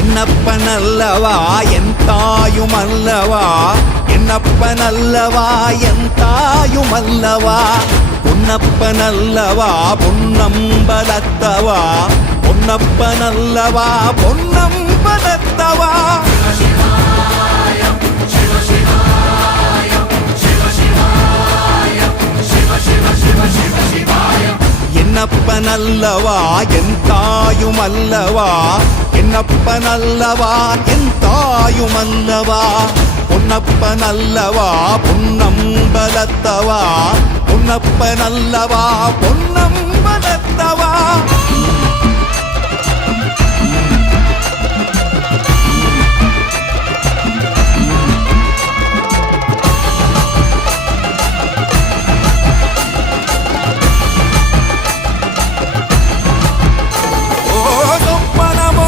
என்னப்பனல்லவா என் தாயுமல்லவா, என்னப்பனல்லவா என் தாயுமல்லவா, பொன்னப்பனல்லவா பொன்னம்பலத்தவா, பொன்னப்பனல்லவா பொன்னம்பலத்தவா. என்னப்பனல்லவா என் தாயுமல்லவா, என்னப்பனல்லவா என் தாயுமல்லவா, பொன்னப்பனல்லவா பொன்னம்பலத்தவா, பொன்னப்பனல்லவா பொன்னம்பலத்தவா.